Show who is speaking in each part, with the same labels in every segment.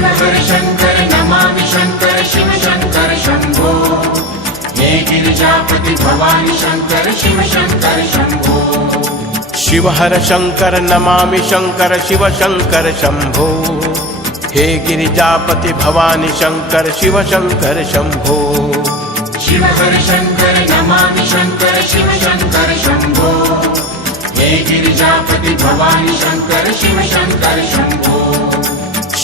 Speaker 1: नमामि शिव शम्भो हे गिरिजापति भवानि शङ्कर शिव शङ्कर शिव
Speaker 2: शिवहर शङ्कर नमामि शङ्कर शङ्कर शम्भो हे गिरिजापति भवानि शङ्कर शङ्कर शम्भो
Speaker 1: शिवहर शङ्कर नमामि शङ्कर शिव शङ्कर शम्भो हे गिरिजापति भवानि शङ्कर शङ्कर शम्भो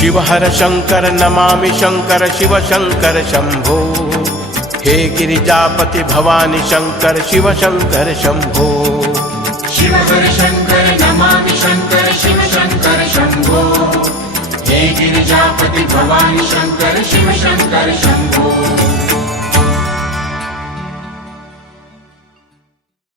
Speaker 2: शिवहर शङ्कर नमामि शङ्कर शिवशङ्कर शम्भो हे गिरिजापति भवानि शङ्कर शिवशङ्कर शम्भो
Speaker 1: शिवहर शङ्कर शम्भो हे गिरिजापति भवानि शङ्कर